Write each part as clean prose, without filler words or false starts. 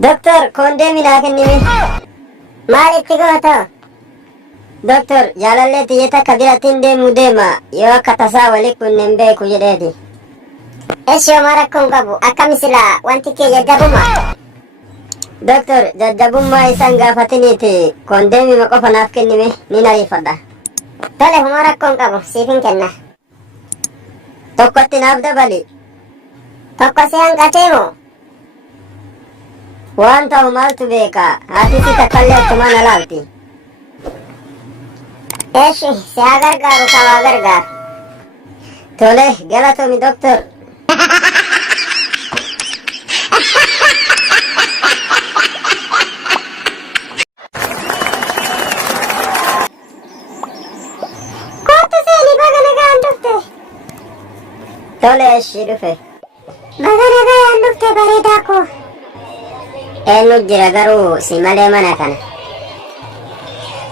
Doktor, kondeemi naa kennime. Maal itti gooto? Doktor, jaalallee xiyyata akka biraattiin deemu deema yoo akka tasaa wali kunnen beeku jedheeti. Eeshooma rakkoon qabu akkami silaa wanti kee jajjabuma? Doktor, jajjabummaa isaan gaafatiniiti kondeemima qofa naaf kennime ni nariifadha. Tole huma rakkoon qabu siifin kenna. Tokkotti naaf dabali. Tokko si hanqatee moo? Waan ta'u maaltu beeka haati si takkallee akkumaan alaalti. Eeshi si haa gargaaru ka waa gargaaru. Tole galatoomi doktor. Kootu seeni baga nagaan dhufte. Tole eshi dhufe. Baga nagaan dhufte bareedaa koo. Eenyu jira garuu si malee mana kana.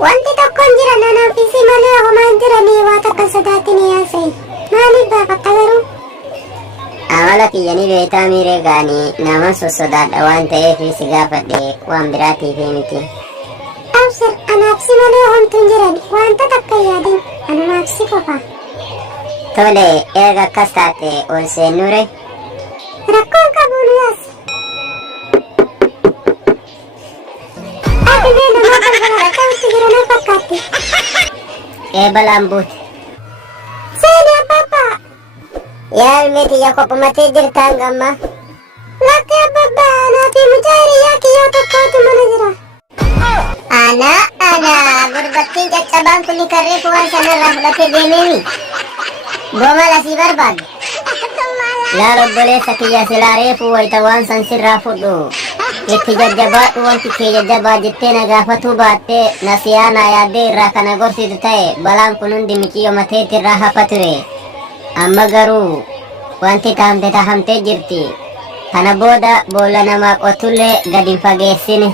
Wanti tokkoon jira nanaa fi si malee homaan jiranii waa takka sodaatini yaasee. Maaliif baafatta garuu? Amala kiyyanii beektaa miiree gaanii nama sossodaadha waan ta'eef si gaafadhe waan biraatiif miti. Absir anaaf si malee homtuun jiran wanta takka yaadin anumaaf si qofa. Tole eega akkas taate ol seennure. Rakkoon qabu nu yaas. Ati mee namaa balbala ta'utti jiru na fakkaatti. Balaan buute. Seeni abbaa. Yaalmee xiyya kophumatee jirtaan gamma. Lakki abbaa anaafi mucaa hiriyaa kiyyoo tokkootu mana jira. Ana gurbattiin caccabaan kuni karreefu waan sanarraa fudhatee deemeeni. Booma lasii barbaadu. Laal obboleessa kiyya silaa reefu wayita waan san sirraa fudhu. Itti jajjabaadhu wanti kee jajjabaa jettee na gaafatuu baattee na siyaanaa yaaddee irraa kana gorsitu ta'e balaan kun hundi mikiyyoo mateetirraa hafa ture. Amma garuu wanti tahamtee jirti. Kana booda boolla namaa qotullee gadi hin fageessine.